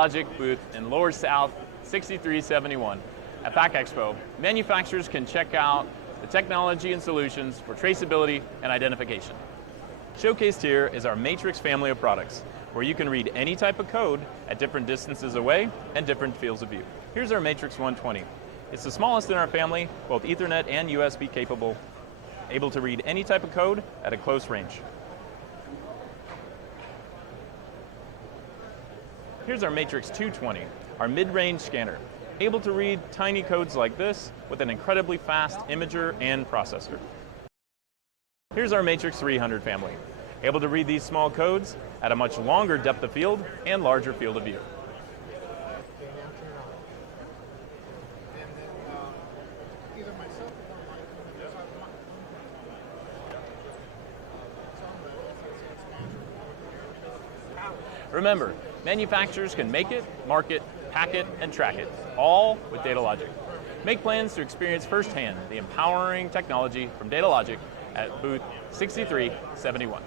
Datalogic booth in Lower South 6371. At PACK EXPO, manufacturers can check out the technology and solutions for traceability and identification. Showcased here is our Matrix family of products, where you can read any type of code at different distances away and different fields of view. Here's our Matrix 120. It's the smallest in our family, both Ethernet and USB capable, able to read any type of code at a close range. Here's our Matrix 220, our mid-range scanner, able to read tiny codes like this with an incredibly fast imager and processor. Here's our Matrix 300 family, able to read these small codes at a much longer depth of field and larger field of view. Remember, manufacturers can make it, market, pack it, and track it, all with Datalogic. Make plans to experience firsthand the empowering technology from Datalogic at booth 6371.